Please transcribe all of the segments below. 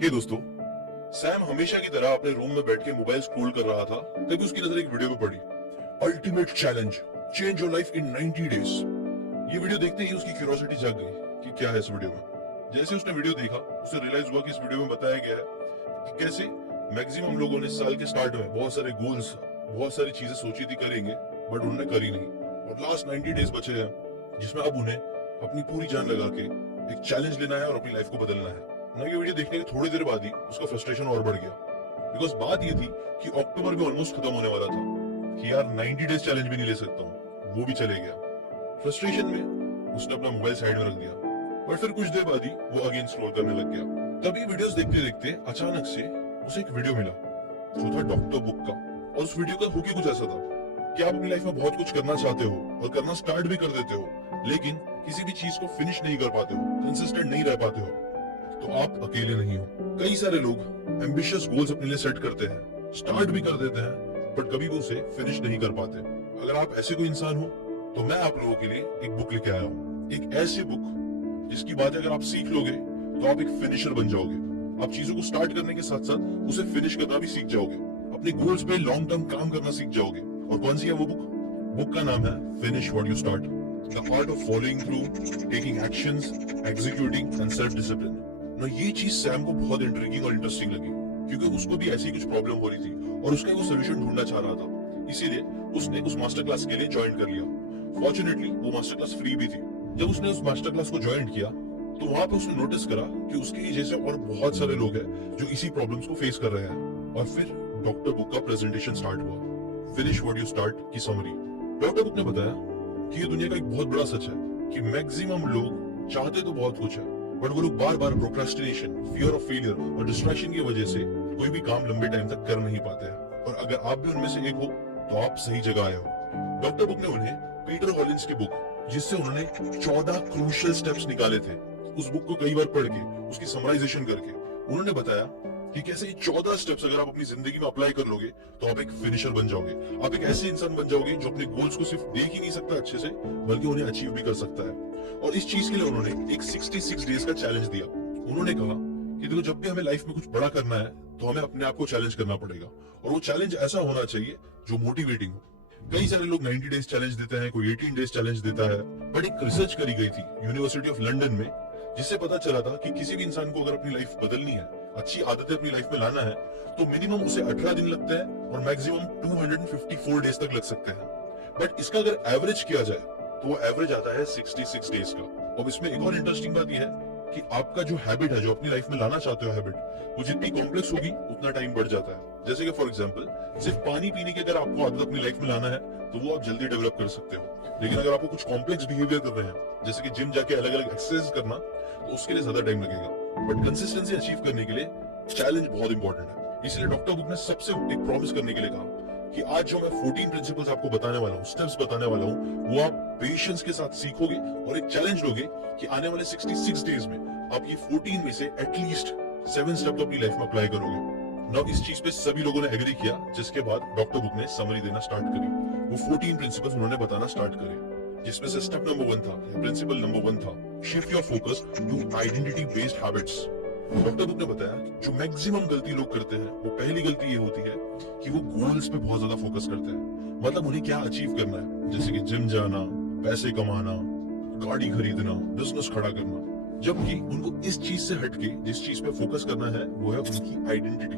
हे दोस्तों, सैम हमेशा की तरह अपने रूम में बैठ के मोबाइल स्क्रॉल कर रहा था, तभी उसकी नजर एक वीडियो पे पड़ी। Ultimate challenge, change your life in 90 days. ये वीडियो देखते ही उसकी क्यूरियोसिटी जाग गई कि क्या है इस वीडियो में। जैसे उसने वीडियो देखा, उसे रियलाइज हुआ कि इस वीडियो में बताया गया है कि कैसे मैक्सिमम लोगों ने साल के स्टार्ट में बहुत सारे गोल्स, बहुत सारी चीजें सोची थी करेंगे, बट उन्होंने करी नहीं। और लास्ट 90 डेज बचे हैं, जिसमें अब उन्हें अपनी पूरी जान लगा के एक चैलेंज लेना है और अपनी लाइफ को बदलना है ना। ये वीडियो देखने के थोड़ी देर बाद ही उसका फ्रस्ट्रेशन और बढ़ गया, बिकॉज बात ये थी कि अक्टूबर भी ऑलमोस्ट खत्म होने वाला था कि यार 90 डेज चैलेंज भी नहीं ले सकता हूँ, वो भी चले गया। फ्रस्ट्रेशन में उसने अपना मोबाइल साइड में रख दिया, बट फिर कुछ देर बाद ही वो अगेन स्क्रॉल करने लग गया। तभी वीडियोस देखते देखते अचानक से उसे एक वीडियो मिला जो था डॉक्टर बुक का। और उस वीडियो का हुक ही कुछ ऐसा था कि आप अपनी लाइफ में बहुत कुछ करना चाहते हो और करना स्टार्ट भी कर देते हो, लेकिन किसी भी चीज को फिनिश नहीं कर पाते हो, कंसिस्टेंट नहीं रह पाते हो, तो आप अकेले नहीं हो। कई सारे लोग एम्बिशियस गोल्स अपने लिए सेट करते हैं, स्टार्ट भी कर देते हैं, बट कभी भी उसे फिनिश नहीं कर पाते। अगर आप ऐसे कोई इंसान हो तो मैं आप लोगों के लिए एक बुक लेके आया हूँ, एक ऐसी बुक जिसकी बात अगर आप सीख लोगे तो आप एक फिनिशर बन जाओगे। आप चीजों को स्टार्ट करने के साथ साथ उसे फिनिश करना भी सीख जाओगे, अपने गोल्स पे लॉन्ग टर्म काम करना सीख जाओगे। और कौन सी है वो बुक? बुक का नाम है finish what you start, the art of following through, taking actions, executing and self discipline. ना ये चीज सैम को बहुत इंट्रिगिंग और इंटरेस्टिंग लगी, क्योंकि उसको भी ऐसी कुछ प्रॉब्लम हो रही थी और उसका वो सोल्यूशन ढूंढना चाह रहा था। इसीलिए उसने उस मास्टर क्लास के लिए ज्वाइन कर लिया। फॉर्चुनेटली वो मास्टर क्लास फ्री भी थी। जब उसने उस मास्टर क्लास को ज्वाइन किया तो वहां पे उसने नोटिस करा कि उसके ही जैसे और बहुत सारे लोग हैं जो इसी प्रॉब्लम्स को फेस कर रहे हैं। और फिर डॉक्टर बुक का प्रेजेंटेशन स्टार्ट हुआ, फिनिश व्हाट यू स्टार्ट की समरी। डॉक्टर बुक ने बताया कि ये दुनिया का एक बहुत बड़ा सच है कि मैक्सिमम लोग चाहते तो बहुत कुछ है, बट वो लोग बार बार प्रोक्रेस्टिनेशन, फियर ऑफ फेलियर और डिस्ट्रैक्शन की वजह से कोई भी काम लंबे टाइम तक कर नहीं पाते हैं। और अगर आप भी उनमें से एक हो तो आप सही जगह आए हो। डॉक्टर बुक ने उन्हें पीटर हॉलिंस की बुक, जिससे उन्होंने 14 क्रूशियल स्टेप्स निकाले थे, उस बुक को कई बार पढ़ के उसकी समराइजेशन करके उन्होंने बताया कि कैसे ये 14 स्टेप्स अगर आप अपनी जिंदगी में अप्लाई कर लोगे तो आप एक फिनिशर बन जाओगे। आप एक ऐसे इंसान बन जाओगे जो अपने गोल्स को सिर्फ देख ही नहीं सकता अच्छे से, बल्कि उन्हें अचीव भी कर सकता है। और इस चीज के लिए उन्होंने एक 66 डेज का चैलेंज दिया। उन्होंने कहा कि देखो, जब भी हमें लाइफ में कुछ बड़ा करना है तो हमें अपने आप को चैलेंज करना पड़ेगा, और वो चैलेंज ऐसा होना चाहिए जो मोटिवेटिंग हो। कई सारे लोग 90 डेज चैलेंज देते हैं, कोई 18 डेज चैलेंज देता है, बट एक रिसर्च करी गई थी यूनिवर्सिटी ऑफ लंदन में, जिससे पता चला था कि किसी भी इंसान को अगर अपनी लाइफ बदलनी है, अच्छी आदतें अपनी लाइफ में लाना है, तो मिनिमम उसे 18 दिन लगते हैं और मैक्सिमम 254 डेज तक लग सकते हैं। बट इसका अगर एवरेज किया जाए तो वो एवरेज आता है 66 डेज का। अब इसमें एक और इंटरेस्टिंग बात यह है कि आपका जो हैबिट है, जो अपनी लाइफ में लाना चाहते हो हैबिट, वो जितनी कॉम्प्लेक्स होगी उतना टाइम बढ़ जाता है। जैसे कि फॉर एग्जांपल, सिर्फ पानी पीने की अगर आपको आदत अपनी लाइफ में लाना है तो वो आप जल्दी डेवलप कर सकते हो, लेकिन अगर आपको कुछ कॉम्प्लेक्स बिहेवियर कर रहे हैं, जैसे कि जिम जाके अलग अलग एक्सरसाइज करना, तो उसके लिए ज्यादा टाइम लगेगा। बट कंसिस्टेंसी अचीव करने के लिए चैलेंज बहुत इंपॉर्टेंट है। इसलिए डॉक्टर बुक ने सबसे एक प्रॉमिस करने के लिए कहा कि आज जो मैं 14 प्रिंसिपल्स आपको बताने वाला हूँ, स्टेप्स बताने वाला हूँ, वो आप पेशेंस के साथ सीखोगे और एक चैलेंज लोगे कि आने वाले 66 डेज में आप ये 14 में से एटलीस्ट 7 स्टेप तो अपनी लाइफ में अप्लाई करोगे। नाउ इस चीज पे सभी लोगों ने एग्री किया, जिसके बाद डॉक्टर बुक ने समरी देना स्टार्ट करी। वो 14 प्रिंसिपल्स उन्होंने बताना स्टार्ट करे, जिसमें से स्टेप नंबर 1 था, प्रिंसिपल नंबर 1 था, shift your focus to identity based habits. Doctor book ने बताया कि जो मैक्सिमम गलती लोग करते हैं, वो पहली गलती ये होती है कि वो गोल्स पे बहुत ज्यादा फोकस करते हैं, मतलब उन्हें क्या अचीव करना है, जैसे कि जिम जाना, पैसे कमाना, गाड़ी खरीदना, बिजनेस खड़ा करना, जबकि उनको इस चीज से हटके जिस चीज पे फोकस करना है वो है उनकी identity,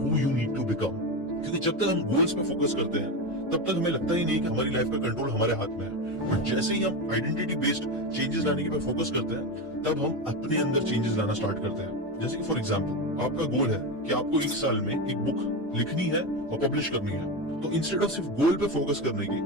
who you need to become. क्योंकि जब तक हम गोल्स पे फोकस करते हैं तब तक हमें लगता ही नहीं कि हमारी लाइफ का कंट्रोल हमारे हाथ में है, बट जैसे ही हम आइडेंटिटी बेस्ड चेंजेस लाने के पे फोकस करते हैं तब हम अपने अंदर चेंजेस लाना स्टार्ट करते हैं। जैसे कि फॉर एग्जांपल, आपका गोल है कि आपको 1 साल में एक बुक लिखनी है और पब्लिश करनी है, तो इंस्टेड ऑफ सिर्फ गोल पे फोकस करने के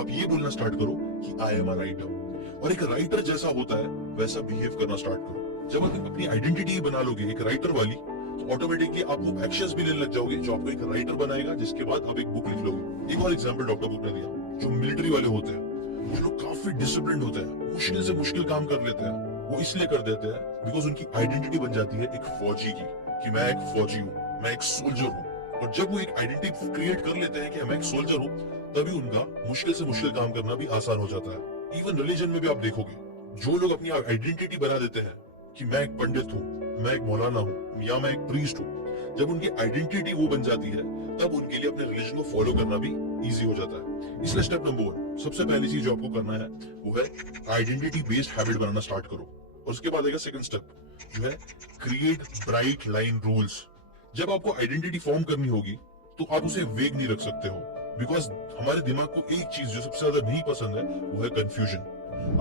आप ये बोलना स्टार्ट करो कि आई एम अ राइटर, और एक राइटर जैसा होता है वैसा बिहेव करना स्टार्ट करो। जब आप अपनी आइडेंटिटी बना लोगे एक राइटर वाली, तो ऑटोमेटिकली आप वो एक्शंस भी लेने लग जाओगे जो आपको एक राइटर बनाएगा, जिसके बाद आप एक बुक लिख लोगे। एक और एग्जांपल डॉक्टर बुक ने दिया, जो मिलिट्री वाले होते हैं वो लोग काफी डिसिप्लिन्ड होते हैं, मुश्किल से मुश्किल काम कर लेते हैं, वो इसलिए कर देते हैं बिकॉज उनकी आइडेंटिटी बन जाती है एक फौजी की, कि मैं एक फौजी हूँ, मैं एक सोल्जर हूँ। और जब वो एक आइडेंटिटी क्रिएट कर लेते हैं कि मैं एक सोल्जर हूँ, तभी उनका मुश्किल से मुश्किल काम करना भी आसान हो जाता है। इवन रिलीजन में भी आप देखोगे, जो लोग अपनी आइडेंटिटी बना देते हैं कि मैं एक पंडित हूँ, मैं एक मौलाना हूँ, या मैं एक प्रीस्ट हूँ, जब उनकी आइडेंटिटी वो बन जाती है तब उनके लिए अपने रिलीजन को फॉलो करना भी इजी हो जाता है। इसलिए स्टेप नंबर 1, सबसे पहली चीज जो आपको करना है वो है आइडेंटिटी बेस्ड हैबिट बनाना स्टार्ट करो। और उसके बाद आएगा सेकंड स्टेप जो है क्रिएट ब्राइट लाइन रूल्स। जब आपको आइडेंटिटी फॉर्म करनी होगी तो आप उसे वेग नहीं रख सकते हो, बिकॉज हमारे दिमाग को एक चीज जो सबसे ज्यादा नहीं पसंद है वो है कंफ्यूजन।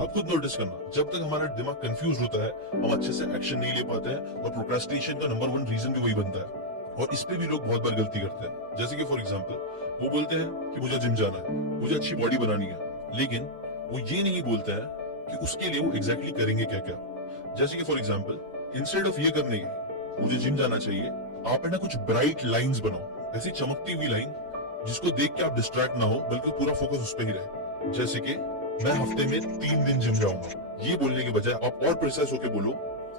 आप खुद नोटिस करना, जब तक हमारा दिमाग कंफ्यूज होता है हम अच्छे से एक्शन नहीं ले पाते हैं, और प्रोक्रेस्टिनेशन का नंबर 1 रीजन भी वही बनता है। और इस पे भी लोग बहुत बार गलती करते हैं। जैसे कि फॉर एग्जांपल वो बोलते हैं कि मुझे जिम जाना है, मुझे अच्छी बॉडी बनानी है, लेकिन वो ये नहीं बोलता है कि उसके लिए वो एग्जैक्टली करेंगे क्या क्या। जैसे कि फॉर एग्जांपल इंस्टेड ऑफ ये करने के मुझे जिम जाना चाहिए, आप है ना कुछ ब्राइट लाइंस बनाओ, ऐसी चमकती हुई लाइन जिसको देख के आप डिस्ट्रैक्ट ना हो बल्कि पूरा फोकस उस पर ही रहे। जैसे कि मैं हफ्ते में 3 दिन जिम जाऊंगा, ये बोलने के बजाय आप और प्रिसाइज होके बोलो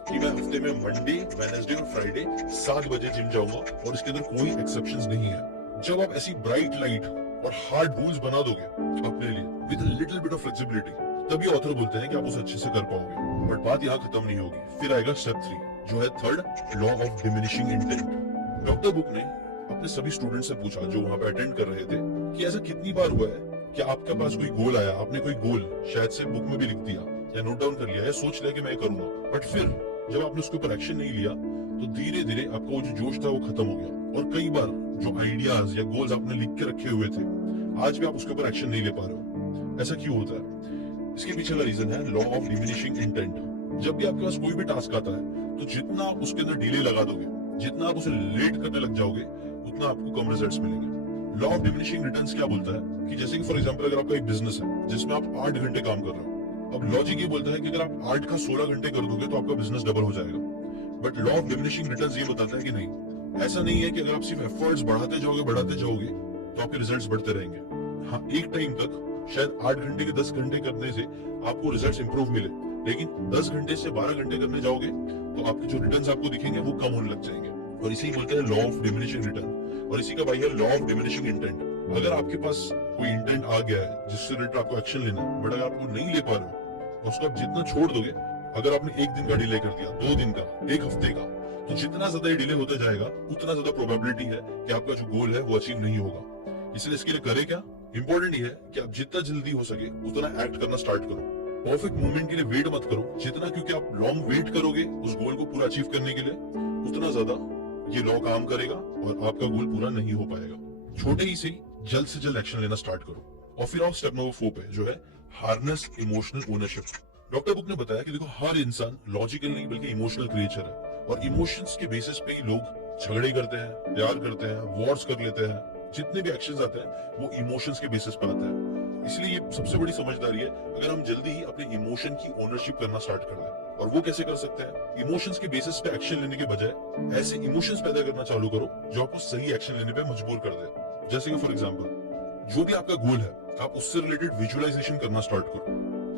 कि मैं हफ्ते में मंडे, वेडनेसडे और फ्राइडे 7 बजे जिम जाऊंगा और इसके अंदर कोई एक्सेप्शंस नहीं है। जब आप ऐसी ब्राइट लाइट और हार्ड रूल्स बना दोगे अपने लिए with a little bit of flexibility, तभी ऑथर बोलते हैं कि आप उसे अच्छे से कर पाओगे। बट बात यहाँ खत्म नहीं होगी, फिर आएगा स्टेप 3 जो है third law of diminishing intent. Doctor book ने अपने सभी स्टूडेंट से पूछा जो वहां पे अटेंड कर रहे थे कि ऐसा कितनी बार हुआ है कि आपके पास कोई गोल आया, आपने कोई गोल शायद से बुक में भी लिख दिया या नोट डाउन कर लिया या सोच लिया कि मैं करूंगा, बट फिर जब आपने उसके ऊपर एक्शन नहीं लिया तो धीरे धीरे आपका वो जो जोश था वो खत्म हो गया। और कई बार जो आइडियाज या गोल्स आपने लिख के रखे हुए थे आज भी आप उसके ऊपर एक्शन नहीं ले पा रहे हो। ऐसा क्यों होता है? इसके पीछे का रीजन है लॉ ऑफ डिमिनिशिंग इंटेंट। जब भी आपके पास कोई भी टास्क आता है तो जितना आप उसके अंदर डिले लगा दोगे, जितना आप उसे लेट करने लग जाओगे, उतना आपको कम रिजल्ट्स मिलेंगे। लॉ ऑफ डिमिनिशिंग रिटर्न्स क्या बोलता है कि जैसे कि फॉर एग्जांपल अगर आपका एक बिजनेस है जिसमें आप 8 घंटे काम कर रहे हो, अब लॉजिक ये बोलता है कि अगर आप 8 का 16 घंटे कर दोगे तो आपका बिजनेस डबल हो जाएगा। But law of diminishing returns ये बताता है कि नहीं, ऐसा नहीं है कि अगर आप सिर्फ एफर्ट्स बढ़ाते जाओगे तो आपके रिजल्ट्स बढ़ते रहेंगे। हाँ, एक टाइम तक शायद 8 घंटे के 10 घंटे करने से आपको रिजल्ट्स इंप्रूव मिले, लेकिन 10 घंटे से 12 घंटे करने जाओगे तो आपके जो रिटर्न्स आपको दिखेंगे वो कम होने लग जाएंगे। और इसी बोलते हैं लॉ ऑफ डिमिनिशिंग रिटर्न, और इसी का भाई है लॉ ऑफ डिमिनिशिंग इंटेंट। अगर आपके पास कोई इंटेंट आ गया है जिससे रिलेटेड आपको एक्शन लेना है, बट अगर आप वो नहीं ले पा रहे हो, उसको आप जितना छोड़ दोगे, अगर आपने 1 दिन का डिले कर दिया, 2 दिन का, 1 हफ्ते का, तो जितना ज्यादा ये डिले होता जाएगा उतना ज्यादा प्रोबेबिलिटी है कि आपका जो गोल है वो अचीव नहीं होगा। इसलिए इसके लिए करे क्या, इंपॉर्टेंट ये है कि आप जितना जल्दी हो सके उतना एक्ट करना स्टार्ट करो। परफेक्ट मूवमेंट के लिए वेट मत करो जितना, क्योंकि आप लॉन्ग वेट करोगे उस गोल को पूरा अचीव करने के लिए, उतना ज्यादा ये लॉ काम करेगा और आपका गोल पूरा नहीं हो पाएगा। छोटे ही से जल्द से जल्द एक्शन लेना स्टार्ट करो। और फिर आओ स्टेप नंबर 4 पे जो है harness emotional ownership. Doctor book ने बताया कि देखो, हर इंसान लॉजिकल नहीं बल्कि इमोशनल क्रिएचर है, और इमोशंस के बेसिस पे ही लोग झगड़े करते हैं, प्यार करते हैं, वॉर्स कर लेते हैं। जितने भी एक्शंस आते हैं वो इमोशंस के बेसिस पे आते हैं। इसलिए ये सबसे बड़ी समझदारी है अगर हम जल्दी ही अपने इमोशन की ओनरशिप करना स्टार्ट कर दें। और वो कैसे कर सकते हैं? इमोशंस के बेसिस पे एक्शन लेने के बजाय ऐसे इमोशंस पैदा करना चालू करो जो आपको सही एक्शन लेने पे मजबूर कर दे। जैसे कि फॉर एग्जांपल जो भी आपका गोल है आप उससे रिलेटेड विजुअलाइजेशन करना स्टार्ट करो।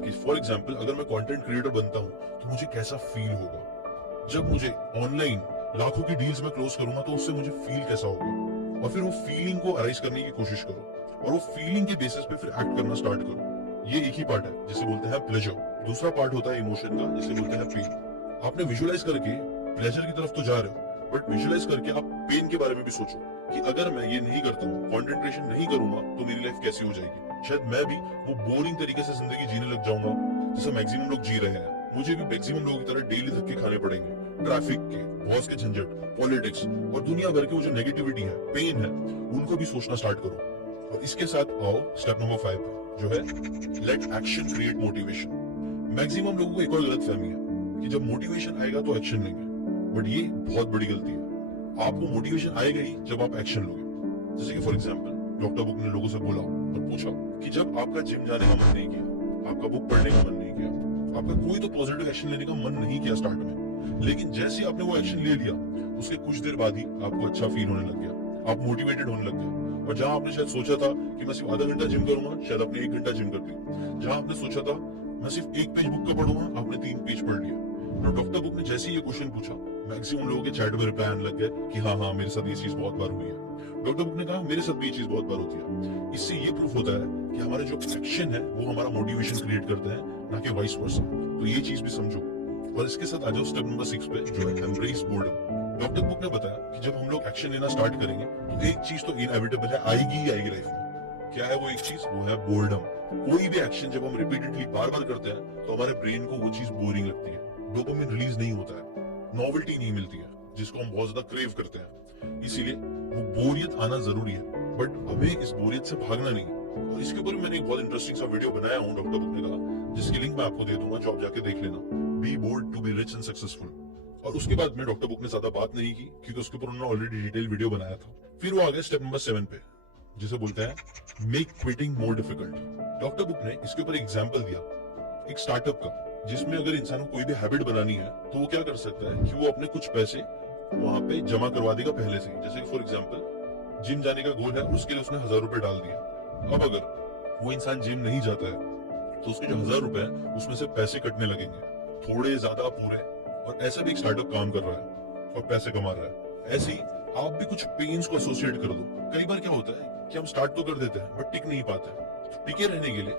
कि फॉर एग्जांपल अगर मैं कंटेंट क्रिएटर बनता हूं तो मुझे कैसा फील होगा, जब मुझे ऑनलाइन लाखों की डील्स में क्लोज करूंगा तो उससे मुझे फील कैसा होगा। और फिर वो फीलिंग को अराइज करने की कोशिश करो और वो फीलिंग के बेसिस पे फिर एक्ट करना स्टार्ट करो। ये एक ही पार्ट है जिसे बोलते हैं प्लेजर। दूसरा पार्ट होता है इमोशन का जिसे बोलते हैं पेन। आपने विजुअलाइज करके प्लेजर की तरफ तो जा रहे हो, बट विजुअलाइज करके आप पेन के बारे में भी सोचो कि अगर मैं ये नहीं करता हूँ, कंसंट्रेशन नहीं करूंगा तो मेरी लाइफ कैसी हो जाएगी। शायद मैं भी वो बोरिंग तरीके से जिंदगी जीने लग जाऊंगा जैसे मैक्सिमम लोग जी रहे हैं। मुझे भी मैक्सिमम लोगों की तरह डेली धक्के खाने पड़ेंगे, ट्रैफिक के, बॉस के झंझट, पॉलिटिक्स और दुनिया भर के वो जो नेगेटिविटी है, पेन है, उनको भी सोचना स्टार्ट करो। और इसके साथ आओ स्टेप नंबर 5 पे जो है let action create motivation. Maximum लोगों को एक और गलतफहमी है कि जब मोटिवेशन आएगा तो एक्शन लेंगे, बट ये बहुत बड़ी गलती है। आपको मोटिवेशन आएगा ही जब आप एक्शन लोगे। जैसे कि फॉर एग्जांपल डॉक्टर बुक ने लोगों से बोला और पूछा कि जब आपका जिम जाने का मन नहीं किया, आपका बुक पढ़ने का मन नहीं किया, आपका कोई तो पॉजिटिव एक्शन लेने का मन नहीं किया स्टार्ट में, लेकिन जैसे आपने वो एक्शन ले लिया उसके कुछ देर बाद ही आपको अच्छा फील होने लग गया, आप मोटिवेटेड होने लग गए। और जहां आपने शायद सोचा था कि मैं सिर्फ आधा घंटा जिम करूंगा, शायद आपने 1 घंटा जिम कर लिया। जहां आपने सोचा था मैं सिर्फ 1 पेज बुक का पढ़ूंगा, आपने 3 पेज पढ़ लिया। तो डॉक्टर बुक ने जैसे ये क्वेश्चन पूछा, मैक्सिमम लोगों के चैट में रिप्लाई आने लग गए कि हाँ मेरे साथ ये चीज बहुत बार हुई है। डॉक्टर बुक ने कहा मेरे साथ भी ये चीज बहुत बार होती है। इससे ये प्रूफ होता है कि हमारे जो एक्शन है वो हमारा मोटिवेशन क्रिएट करते हैं, ना कि वाइस वर्सा। तो ये चीज भी समझो। और इसके साथ आ जाओ स्टेप नंबर 6 पे जो है एम्ब्रेस बोर्डम। डॉक्टर बुक ने बताया कि जब हम लोग एक्शन लेना स्टार्ट करेंगे तो एक चीज तो इनएविटेबल है, आएगी ही आएगी लाइफ में। क्या है वो एक चीज? वो है बोर्डम। कोई भी एक्शन जब हम रिपीटेडली बार बार करते हैं तो हमारे ब्रेन को वो चीज बोरिंग लगती है, डोपामिन रिलीज नहीं होता है, नॉवेल्टी नहीं मिलती है जिसको हम बहुत ज्यादा क्रेव करते हैं। इसीलिए वो बोरियत आना जरूरी है, बट हमें इस बोरियत से भागना नहीं। और इसके ऊपर मैंने एक बहुत इंटरेस्टिंग सा वीडियो बनाया हूँ डॉक्टर बुक ने कहा, जिसकी लिंक मैं आपको दे दूंगा, जो आप जाके देख लेना। Be bold to be rich and successful. और उसके बाद में डॉक्टर बुक ने ज्यादा बात नहीं की क्योंकि उसके ऊपर उन्होंने ऑलरेडी डिटेल वीडियो बनाया था। फिर वो आ गया स्टेप नंबर 7 पे, जिसे बोलते हैं make quitting more difficult. Doctor book ने इसके ऊपर एग्जांपल दिया एक स्टार्टअप का, जिसमें अगर इंसान को कोई भी हैबिट बनानी है तो वो क्या कर सकता है कि वो अपने कुछ पैसे वहां पे जमा करवा देगा पहले से ही। जैसे फॉर एग्जांपल जिम जाने का गोल है, उसके लिए उसने 1000 रुपए डाल दिया। अब अगर वो इंसान जिम नहीं जाता है तो उसके जो 1000 रुपए है उसमें से पैसे कटने लगेंगे, थोड़े ज्यादा पूरे। और ऐसा भी एक स्टार्टअप काम कर रहा है और पैसे कमा रहा है। ऐसे ही आप भी कुछ पेन्स को एसोसिएट कर दो। कई बार क्या होता है कि हम स्टार्ट तो कर देते हैं बट टिक नहीं पाते हैं। तो टिके रहने के लिए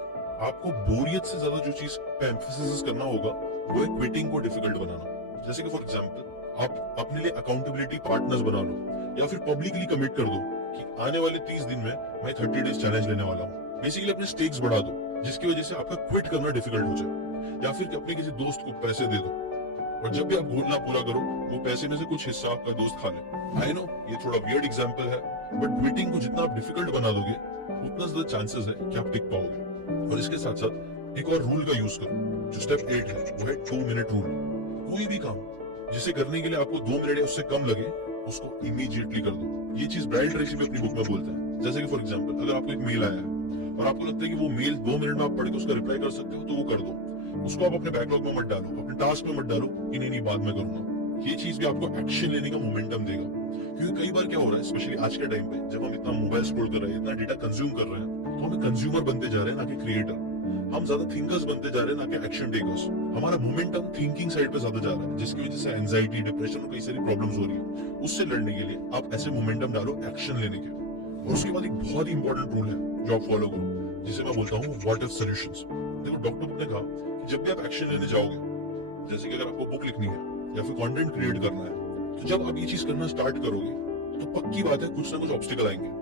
आपको बोरियत से ज्यादा जो चीज पे एम्फेसिस करना होगा वो है क्विटिंग को डिफिकल्ट बनाना। जैसे कि फॉर एग्जांपल आप अपने लिए अकाउंटेबिलिटी पार्टनर्स बना लो, या फिर पब्लिकली कमिट कर दो कि आने वाले 30 दिन में मैं 30 डेज चैलेंज लेने वाला हूँ। बेसिकली अपने स्टेक्स बढ़ा दो, जिसकी वजह से आपका क्विट करना डिफिकल्ट हो जाए। या फिर अपने किसी दोस्त को पैसे दे दो, और जब भी आप गोल ना पूरा करो वो पैसे में से कुछ हिस्सा आपका दोस्त खा ले। आई नो ये थोड़ा वियर्ड एग्जांपल है, बट क्विटिंग को जितना आप डिफिकल्ट बना दोगे उतना ज्यादा चांसेस है कि आप टिक पाओगे। और इसके साथ साथ एक और रूल का यूज करो, जो स्टेप 8 है, वो है 2 मिनट रूल। कोई भी काम जिसे करने के लिए आपको 2 मिनट या उससे कम लगे उसको इमीडिएटली कर दो। ये चीज ब्रायन ट्रेसी भी अपनी बुक में बोलते हैं। जैसे कि फॉर एग्जांपल अगर आपको एक मेल आया है और आपको लगता है कि वो मेल 2 मिनट में आप पढ़ के उसका रिप्लाई कर सकते हो तो वो कर दो। उसको आप अपने बैकलॉग में मत डालो, अपने टास्क में मत डालो कि नहीं बाद में करूंगा। ये चीज भी आपको एक्शन लेने का मोमेंटम देगा। क्योंकि कई बार क्या हो रहा है, स्पेशली आज के टाइम पे जब हम इतना मोबाइल स्क्रॉल कर रहे हैं, इतना डेटा कंज्यूम कर रहे हैं, तो हम कंज्यूमर बनते जा रहे हैं ना कि क्रिएटर। हम ज्यादा थिंकर्स बनते जा रहे हैं ना कि एक्शन टेकर्स। हमारा मोमेंटम थिंकिंग साइड पे ज्यादा जा रहा है, जिसकी वजह से एंजाइटी, डिप्रेशन और कई सारी प्रॉब्लम्स हो रही है। उससे लड़ने के लिए आप ऐसे मोमेंटम डालो एक्शन लेने के। और उसके बाद एक बहुत ही इंपॉर्टेंट रूल है जो आप फॉलो करो, जिसे मैं बोलता हूँ व्हाट इफ सॉल्यूशंस। देखो डॉक्टर बुक ने कहा कि जब भी आप एक्शन लेने जाओगे, जैसे कि अगर आपको बुक लिखनी है या फिर कंटेंट क्रिएट करना है, तो जब आप ये चीज करना स्टार्ट करोगे तो पक्की बात है कुछ ना कुछ ऑब्स्टिकल आएंगे।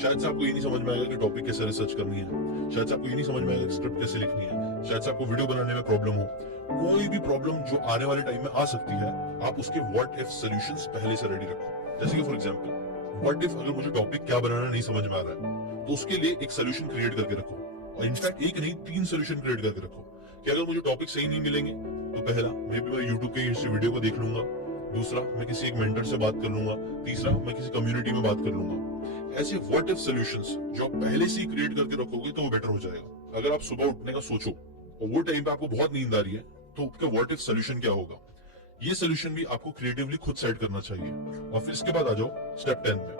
शायद से आपको ये नहीं समझ में आएगा कि टॉपिक कैसे रिसर्च करनी है, शायद से आपको ये नहीं समझ में आएगा कि स्क्रिप्ट कैसे लिखनी है, शायद से आपको वीडियो बनाने में प्रॉब्लम हो। कोई भी प्रॉब्लम जो आने वाले टाइम में आ सकती है, आप उसके व्हाट इफ सॉल्यूशंस पहले से रेडी रखो। जैसे कि फॉर एग्जांपल व्हाट इफ अगर मुझे टॉपिक क्या बनाना नहीं समझ में आ रहा है, तो उसके लिए एक सॉल्यूशन क्रिएट करके रखो। और इनफैक्ट एक नहीं 3 सॉल्यूशन क्रिएट करके रखो कि अगर मुझे टॉपिक सही नहीं मिलेंगे तो पहला मे बी मैं यूट्यूब के किसी वीडियो को देख लूंगा, दूसरा मैं किसी एक मेंटर से बात कर लूंगा, तीसरा मैं किसी कम्युनिटी में बात कर लूंगा। ऐसे व्हाट इफ सॉल्यूशंस जो आप पहले से ही क्रिएट करके रखोगे तो वो बेटर हो जाएगा। अगर आप सुबह उठने का सोचो और वो टाइम पे आपको बहुत नींद आ रही है, तो आपका व्हाट इफ सॉल्यूशन क्या होगा? ये सॉल्यूशन भी आपको क्रिएटिवली खुद सेट करना चाहिए। और फिर इसके बाद आ जाओ स्टेप 10 में,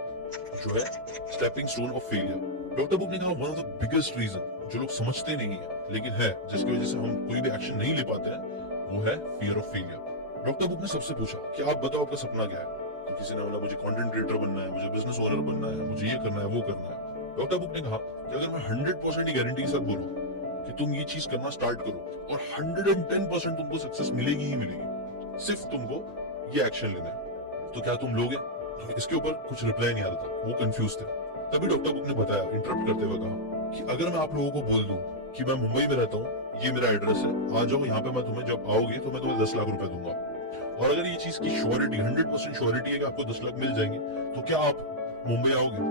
जो है stepping stone of failure. Doctor book ने कहा one of the biggest reason जो लोग समझते नहीं है लेकिन है, जिसकी वजह से हम कोई भी एक्शन नहीं ले पाते हैं, वो है fear of failure. Doctor book ने सबसे पूछा कि आप बताओ आपका सपना क्या है? तो किसी ने बोला मुझे कंटेंट क्रिएटर बनना है, मुझे बिजनेस ओनर बनना है, मुझे ये करना है, वो करना है। डॉक्टर बुक ने कहा कि अगर मैं 100% की गारंटी के साथ बोलूं कि तुम ये चीज करना स्टार्ट करो और 110% तुमको सक्सेस मिलेगी ही मिलेगी, सिर्फ तुमको ये एक्शन लेना है, तो क्या तुम लोगे? इसके ऊपर कुछ रिप्लाई नहीं आ रहा था, वो कंफ्यूज थे। तभी डॉक्टर बुक ने बताया इंटरप्ट करते हुए कहा कि अगर मैं आप लोगों को बोल दूं कि मैं मुंबई में रहता हूँ, ये मेरा एड्रेस है, आ जाओ यहाँ पे, मैं तुम्हें जब आओगे तो मैं तुम्हें 10 लाख रुपए दूंगा, और अगर ये चीज की श्योरिटी 100% श्योरिटी है कि आपको 10 लाख मिल जाएंगे, तो क्या आप मुंबई आओगे?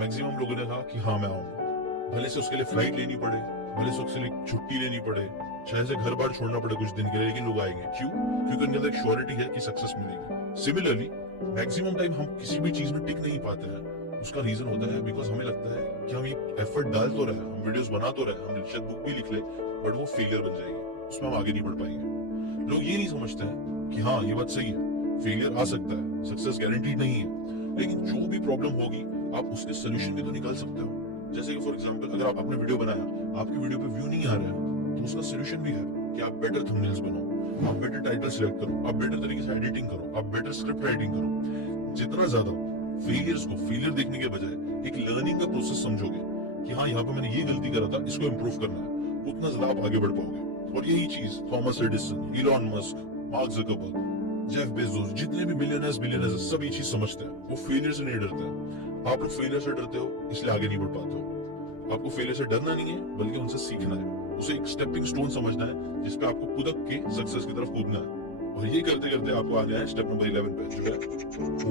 मैक्सिमम लोगों ने कहा कि हाँ मैं आऊंगा। भले से उसके लिए फ्लाइट लेनी पड़े, भले से उसके लिए छुट्टी लेनी पड़े, शायद से घर बार छोड़ना पड़े कुछ दिन के लिए, लेकिन लोग आएंगे। क्यों? क्योंकि उनके अंदर एक श्योरिटी है कि सक्सेस मिलेगी। सिमिलरली मैक्सिमम टाइम हम किसी भी चीज में टिक नहीं पाते हैं, उसका रीजन होता है बिकॉज हमें लगता है कि हम ये एफर्ट डाल तो रहे, हम वीडियोस बना तो रहे, हम शायद बुक भी लिख ले, बट वो फेलियर बन जाएगी, उसमें हम आगे नहीं बढ़ पाएंगे। लोग ये नहीं समझते हैं कि हाँ ये बात सही है, फेलियर आ सकता है, सक्सेस गारंटीड नहीं है, लेकिन जो भी प्रॉब्लम होगी आप उसके सोल्यूशन भी तो निकाल सकते हो। जैसे कि फॉर एग्जांपल अगर आप अपने वीडियो बनाया, आपकी वीडियो पे व्यू नहीं आ रहा है, तो उसका सोल्यूशन भी है कि आप बेटर थंबनेल्स बनाओ, आप बेटर टाइटल सिलेक्ट करो, आप बेटर तरीके से एडिटिंग करो, आप बेटर स्क्रिप्ट राइटिंग करो। जितना ज्यादा फेलियर्स को फेलियर देखने के बजाय एक लर्निंग का प्रोसेस समझोगे कि हाँ यहाँ पे मैंने ये गलती करा था, इसको इम्प्रूव करना है, उतना ज्यादा आप आगे बढ़ पाओगे। और यही चीज Thomas Edison, Elon Musk, mark Zuckerberg, Jeff Bezos, जितने भी मिलियनर्स सब ये चीज समझते हैं, वो फेलियर से नहीं डरते हैं। आप लोग फेलियर से डरते हो, इसलिए आगे नहीं बढ़ पाते हो। आपको फेलियर से डरना नहीं है, बल्कि उनसे सीखना है, उसे एक स्टेपिंग स्टोन समझना है, जिसपे आपको कूदक के सक्सेस की तरफ कूदना है। और ये करते करते आपको आ गया है स्टेप नंबर 11 पे, जो है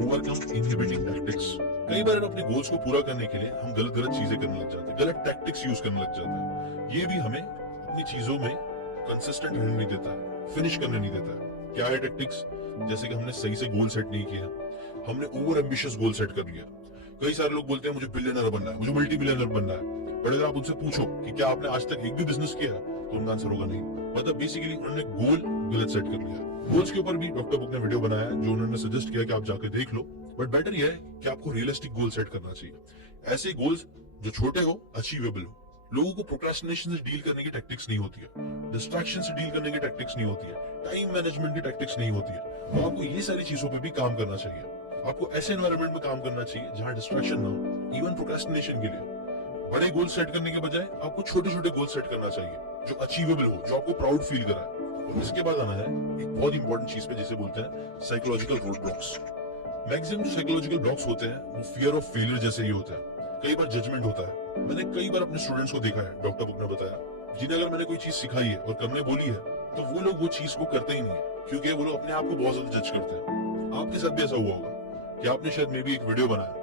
ओवरकम इनहिबिटिंग टैक्टिक्स। कई बार अपने गोल्स को पूरा करने के लिए हम गलत गलत चीजें करने लग जाते हैं, गलत टैक्टिक्स यूज करने लग जाते हैं। ये भी हमें अपनी चीजों में कंसिस्टेंट रहने नहीं देता है, फिनिश करने नहीं देता है। क्या है टैक्टिक्स? जैसे कि हमने सही से गोल सेट नहीं किया, हमने ओवर एम्बिशियस गोल सेट कर लिया। कई सारे लोग बोलते हैं मुझे बिलियनर बनना है, मुझे मल्टी बिलियनर बनना है, बट अगर आप उनसे पूछो कि क्या आपने आज तक एक भी बिजनेस किया है, तो उनका आंसर होगा नहीं। मतलब बेसिकली उन्होंने गोल गलत सेट कर लिया। गोल्स के ऊपर भी डॉक्टर बुक ने वीडियो बनाया है, जो उन्होंने सजेस्ट किया कि आप जाकर देख लो। बट बेटर यह है कि आपको रियलिस्टिक गोल सेट करना चाहिए। ऐसे गोल्स जो छोटे हो, अचीवेबल हो। लोगों को प्रोक्रेस्टिनेशन से डील करने की टैक्टिक्स नहीं होती है, डिस्ट्रैक्शन से डील करने की टैक्टिक्स नहीं होती है, टाइम मैनेजमेंट की टैक्टिक्स नहीं होती है। तो आपको ये सारी चीजों पे भी काम करना चाहिए। आपको ऐसे एनवायरनमेंट में काम करना चाहिए जहां डिस्ट्रैक्शन ना हो, इवन प्रोक्रेस्टिनेशन के लिए। बड़े गोल सेट करने के बजाय आपको छोटे छोटे गोल सेट करना चाहिए, जो अचीवेबल हो, जो आपको प्राउड फील कराए। और इसके बाद आना है एक बहुत इंपॉर्टेंट चीज पे, जिसे बोलते हैं साइकोलॉजिकल रोड ब्लॉक्स। मैक्सिमम जो साइकोलॉजिकल ब्लॉक्स होते हैं, वो फियर ऑफ फेलियर जैसे ही होता है। कई बार जजमेंट होता है। मैंने कई बार अपने स्टूडेंट्स को देखा है, डॉक्टर बुक ने बताया, जिन्हें अगर मैंने कोई चीज सिखाई है और करने बोली है, तो वो लोग वो चीज को करते ही नहीं है, क्योंकि वो लोग अपने आप को बहुत ज्यादा जज करते हैं। आपके साथ भी ऐसा हुआ होगा कि आपने शायद मे भी एक वीडियो बनाया,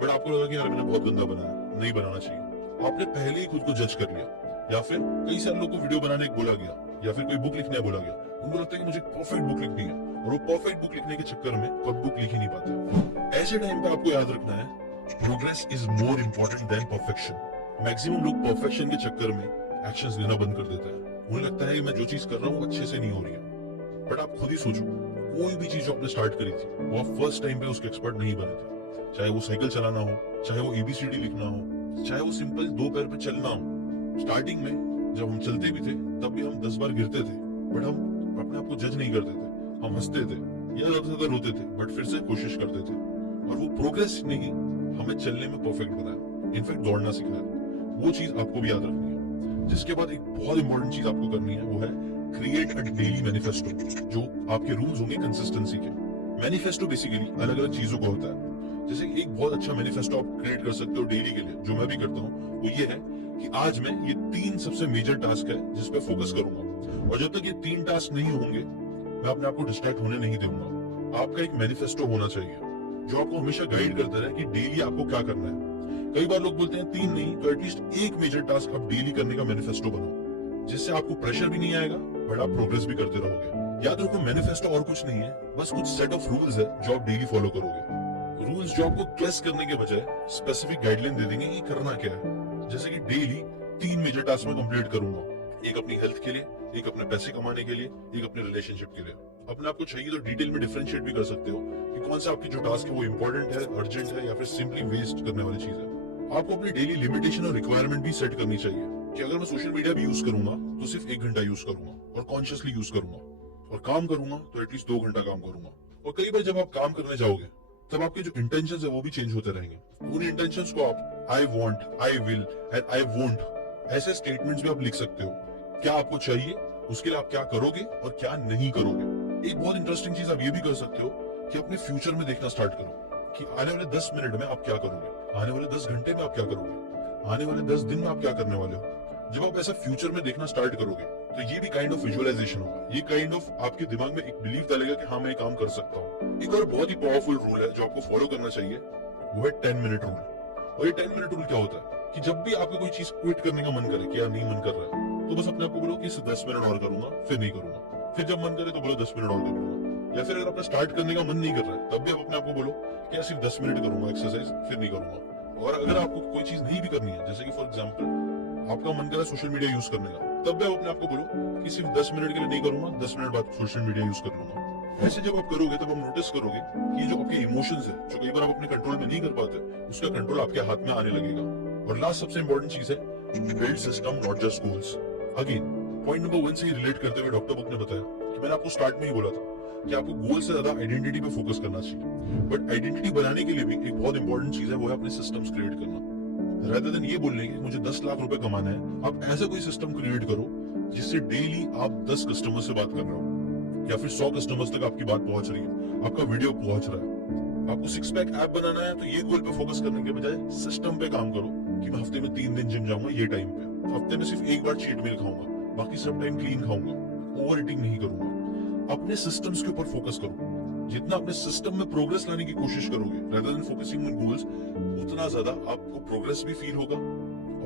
बट आपको लगा कि यार मैंने बहुत गंदा बनाया, नहीं बनाना चाहिए। आपने पहले ही खुद को जज कर लिया। या फिर कई सारे लोगों को वीडियो बनाने बोला गया, या फिर कोई बुक लिखने बोला गया, उनको लगता है कि मुझे परफेक्ट बुक लिखनी है, और वो परफेक्ट बुक लिखने के चक्कर में कब बुक लिख ही नहीं पाते। ऐसे टाइम पे आपको याद रखना है, progress is more important than perfection. Maximum लोग परफेक्शन के चक्कर में एक्शंस लेना बंद कर देता है। उन्हें लगता है कि मैं जो चीज कर रहा हूँ अच्छे से नहीं हो रही है। बट आप खुद ही सोचो, कोई भी चीज जो आपने स्टार्ट करी थी, वो आप फर्स्ट टाइम पे उसके एक्सपर्ट नहीं बने थे। चाहे वो साइकिल चलाना हो, चाहे वो एबीसीडी लिखना हो, चाहे वो सिंपल दो पैर पे चलना हो। स्टार्टिंग में जब हम चलते भी थे, तब भी हम 10 बार गिरते थे, बट हम अपने आप को जज नहीं करते थे। हम हंसते थे या ज्यादा से ज्यादा रोते थे, बट फिर से कोशिश करते थे। और वो प्रोग्रेस नहीं हमें चलने में परफेक्ट बनाया, इनफैक्ट दौड़ना सिखाया। वो चीज आपको भी याद रखनी है। जिसके बाद एक बहुत इंपॉर्टेंट चीज आपको करनी है, वो है क्रिएट अ डेली मैनिफेस्टो, जो आपके रूल्स होंगे कंसिस्टेंसी के। मैनिफेस्टो बेसिकली अलग अलग चीजों का होता है। जैसे एक बहुत अच्छा मैनिफेस्टो आप क्रिएट कर सकते हो डेली के लिए, जो मैं भी करता हूँ, वो ये है कि आज मैं ये 3 सबसे मेजर टास्क है जिस पे फोकस करूंगा, और जब तक ये 3 टास्क नहीं होंगे, मैं अपने आप को डिस्ट्रैक्ट होने नहीं दूंगा। आपका एक मैनिफेस्टो होना चाहिए जो आपको हमेशा गाइड करता रहे कि डेली आपको क्या करना है। कई बार लोग बोलते हैं 3 नहीं तो एटलीस्ट एक मेजर टास्क आप डेली करने का मैनिफेस्टो बनाओ, जिससे आपको प्रेशर भी नहीं आएगा, बट आप प्रोग्रेस भी करते रहोगे। याद रखो, मैनिफेस्टो और कुछ नहीं है, बस कुछ सेट ऑफ रूल्स है जो आप डेली फॉलो करोगे। रूल्स जो आपको क्लेस करने के बजाय स्पेसिफिक गाइडलाइन दे देंगे कि करना क्या है। जैसे कि डेली 3 मेजर टास्क में कंप्लीट करूंगा, एक अपनी हेल्थ के लिए, एक अपने पैसे कमाने के लिए, एक अपने रिलेशनशिप के लिए। अपने आप को चाहिए तो डिटेल में डिफरेंशिएट भी कर सकते हो कि कौन सा आपकी जो टास्क है वो इंपॉर्टेंट है, अर्जेंट है, या फिर सिंपली वेस्ट करने वाली चीज है। आपको अपनी डेली लिमिटेशन और रिक्वायरमेंट भी सेट करनी चाहिए कि अगर मैं सोशल मीडिया भी यूज करूंगा तो सिर्फ 1 घंटा यूज करूंगा, और कॉन्शियसली यूज करूंगा, और काम करूंगा तो एटलीस्ट 2 घंटा काम करूंगा। और कई बार जब आप काम करने जाओगे, तब आपके जो इंटेंशंस है वो भी चेंज होते रहेंगे। उन इंटेंशंस को आप I want, I will and I won't ऐसे स्टेटमेंट्स भी आप लिख सकते हो। क्या आपको चाहिए, उसके लिए आप क्या करोगे और क्या नहीं करोगे। एक बहुत इंटरेस्टिंग चीज आप ये भी कर सकते हो कि अपने फ्यूचर में देखना स्टार्ट करो कि आने वाले 10 मिनट में आप क्या करोगे, आने वाले 10 घंटे में आप क्या करोगे, आने वाले 10 दिन में आप क्या करने वाले हो। जब आप ऐसा फ्यूचर में देखना स्टार्ट करोगे, तो ये भी काइंड ऑफ विजुअलाइजेशन होगा। ये काइंड ऑफ आपके दिमाग में एक बिलीफ डालेगा कि हाँ मैं काम कर सकता हूँ। एक और बहुत ही पावरफुल रूल है जो आपको फॉलो करना चाहिए, वो है 10 मिनट रूल। और ये 10 मिनट रूल क्या होता है कि जब भी आपको कोई चीज क्विट करने का मन करे कि यार नहीं मन कर रहा है, तो बस अपने आप को बोलो कि इसे 10 मिनट और करूंगा, फिर नहीं करूंगा। फिर जब मन करे तो बोलो 10 मिनट और कर लूंगा। या फिर अगर आपका स्टार्ट करने का मन नहीं कर रहा है, तब भी आप अपने आप को बोलो कि यार सिर्फ 10 मिनट करूंगा एक्सरसाइज, फिर नहीं करूंगा। और अगर आपको कोई चीज नहीं भी करनी है, जैसे कि फॉर एग्जाम्पल आपका मन कर रहा है सोशल मीडिया यूज करने का, तब भी आप अपने आप को बोलो कि सिर्फ 10 मिनट के लिए नहीं करूंगा, 10 मिनट बाद सोशल मीडिया यूज कर लूंगा। ऐसे जब आप करोगे तब आप नोटिस करोगे कि जो आपके इमोशंस है, जो कई बार आप अपने कंट्रोल में नहीं कर पाते, उसका कंट्रोल आपके हाथ में आने लगेगा। और लास्ट सबसे इंपॉर्टेंट चीज है build system not just goals. Again point number 1 से रिलेट करते हुए डॉक्टर बुक ने बताया कि मैंने आपको स्टार्ट में ही बोला था कि आपको गोल से ज्यादा आइडेंटिटी पे फोकस करना चाहिए। बट आइडेंटिटी बनाने के लिए भी एक बहुत इंपॉर्टेंट चीज है, वो है अपने सिस्टम्स क्रिएट करना। rather than ये बोलने कि मुझे 10 लाख रुपए कमाना है, आप ऐसा कोई सिस्टम क्रिएट करो जिससे डेली आप 10 कस्टमर से बात कर रहे हो। या फिर 100 कस्टमर्स तक आपकी बात पहुंच रही है, आपका वीडियो पहुंच रहा है। आपको 6 पैक ऐप बनाना है तो ये गोल पे फोकस करने के बजाय सिस्टम पे काम करो कि मैं हफ्ते में 3 दिन जिम जाऊंगा ये टाइम पे, हफ्ते में सिर्फ एक बार चीट मील खाऊंगा, बाकी सब टाइम क्लीन खाऊंगा, ओवर ईटिंग नहीं करूंगा। अपने सिस्टम्स के ऊपर फोकस करो। जितना अपने सिस्टम में प्रोग्रेस लाने की कोशिश करोगे rather than focusing on goals, उतना ज्यादा आपको प्रोग्रेस भी फील होगा,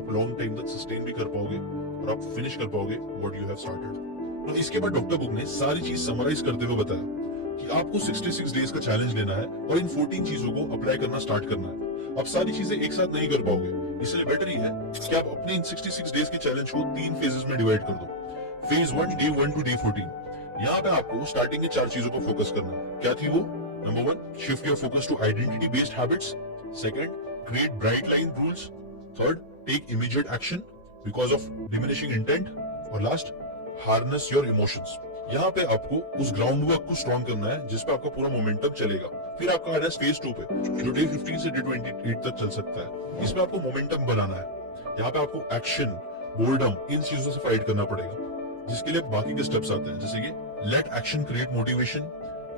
आप लॉन्ग टाइम तक सस्टेन भी कर पाओगे और आप फिनिश कर पाओगे व्हाट यू हैव स्टार्टेड। तो इसके बाद डॉक्टर बुक ने सारी चीज समराइज करते हुए बताया कि आपको 66 डेज का चैलेंज लेना है और इन 14 चीजों को अप्लाई करना स्टार्ट करना है। आप सारी चीजें एक साथ नहीं कर पाओगे, इसलिए बेटर ही है कि आप अपने इन 66 डेज के चैलेंज को 3 फेजेस में डिवाइड कर दो। Phase 1 day 1 to day 14। यहाँ पे आपको स्टार्टिंग के 4 चीजों पर फोकस करना है। क्या थी वो? Number 1, shift your focus to identity based habits. Second, create bright line rules. Third, take immediate action because of diminishing intent. और लास्ट, हार्नेस योर इमोशंस। यहाँ पे आपको उस ग्राउंड वर्क को स्ट्रॉन्ग करना है जिसपे आपका पूरा मोमेंटम चलेगा। फिर आपका एड्रेस फेज 2 पे जो डे 15 से डे 28 तक चल सकता है। इसमें आपको मोमेंटम बनाना है। यहाँ पे आपको एक्शन, बोर्डम, इन चीजों से फाइट करना पड़ेगा, जिसके लिए बाकी के स्टेप्स आते हैं, जैसे कि let action create motivation,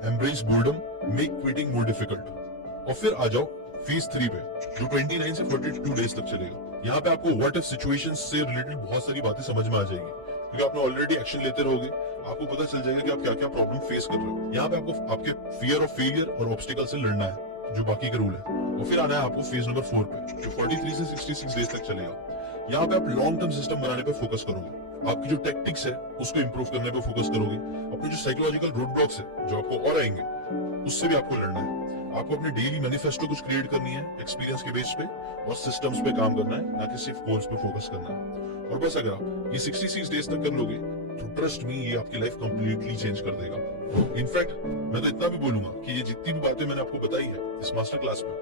embrace boredom, make quitting more difficult. और फिर आ जाओ फेज 3 पे जो 29 से 42 डेज तक चलेगा। यहाँ पे आपको व्हाट इफ सिचुएशंस से रिलेटेड बहुत सारी बातें समझ में आ जाएगी, क्योंकि आपने ऑलरेडी एक्शन लेते रहोगे, आपको पता चल जाएगा कि आप क्या क्या प्रॉब्लम फेस कर रहे हो। यहाँ पे आपको आपके फियर ऑफ फेलियर और ऑब्स्टिकल से लड़ना है, जो बाकी के रूल है। और फिर आना है आपको फेज नंबर 4 पे जो 43 से 66 डेज तक चलेगा। यहाँ पे आप लॉन्ग टर्म सिस्टम बनाने पे फोकस करोगे, आपकी जो टेक्टिक्स है उसको इंप्रूव करने पे फोकस करोगे, अपने जो साइकोलॉजिकल रोड ब्लॉक्स है जो आपको और आएंगे उससे भी आपको लड़ना है। आपको अपने डेली मैनिफेस्टो कुछ क्रिएट करनी है एक्सपीरियंस के बेस पे, और सिस्टम्स पे काम करना है, ना कि सिर्फ गोल्स पे फोकस करना है। और बस अगर आप ये 66 डेज तक कर लोगे तो ट्रस्ट मी, ये आपकी लाइफ कंप्लीटली चेंज कर देगा। इनफैक्ट मैं तो इतना भी बोलूंगा कि ये जितनी भी बातें मैंने आपको बताई है इस मास्टर क्लास में,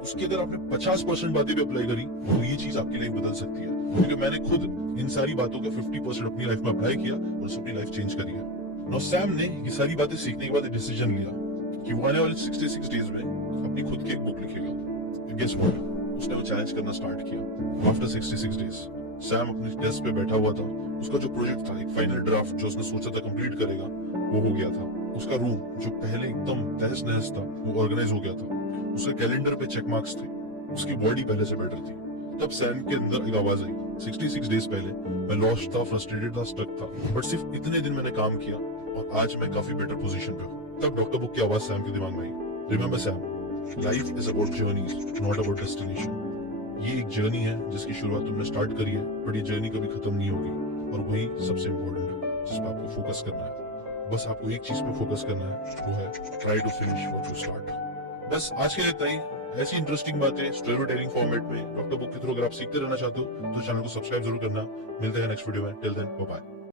उसकी अगर आपने 50% बातें भी अप्लाई करी तो ये चीज आपकी लाइफ बदल सकती है, क्योंकि मैंने खुद इन सारी बातों का 50% अपनी लाइफ में अप्लाई किया और अपनी लाइफ चेंज करी है। नाउ सैम ने ये सारी बातें सीखने के बाद डिसीजन लिया कि वो आने वाले 66 डेज में अपनी खुद की एक बुक लिखेगा। गेस व्हाट, उसने वो चैलेंज करना स्टार्ट किया। आफ्टर 66 डेज सैम अपने डेस्क पे बैठा हुआ था, उसका जो प्रोजेक्ट था, एक फाइनल ड्राफ्ट जो उसने सोचा था कंप्लीट करेगा, वो हो गया था। उसका रूम जो पहले एकदम तहस नहस था वो ऑर्गेनाइज हो गया था, उसके कैलेंडर पे चेक मार्क्स थे, उसकी बॉडी पहले से बेटर थी। तब सैम के अंदर एक आवाज आई, 66 डेज पहले मैं लॉस्ट था, फ्रस्ट्रेटेड था, स्टक था, बट सिर्फ इतने दिन मैंने काम किया और आज मैं काफी बेटर पोजीशन पे हूँ। तब डॉक्टर बुक की आवाज सैम के दिमाग में आई, remember Sam, life is about journeys not about destination. ये एक जर्नी है जिसकी शुरुआत तुमने स्टार्ट करी है, बट ये जर्नी कभी खत्म नहीं होगी, और वही सबसे इंपॉर्टेंट है जिस पे आपको फोकस करना है। बस आपको एक चीज पे फोकस करना है, वो है try to finish what you start. बस आज के लिए इतना ही। ऐसी इंटरेस्टिंग बातें स्टोरी टेलिंग फॉर्मेट में डॉक्टर बुक के थ्रू अगर आप सीखते रहना चाहते हो तो चैनल को सब्सक्राइब जरूर करना। मिलते हैं नेक्स्ट वीडियो में, टिल देन बाय बाय।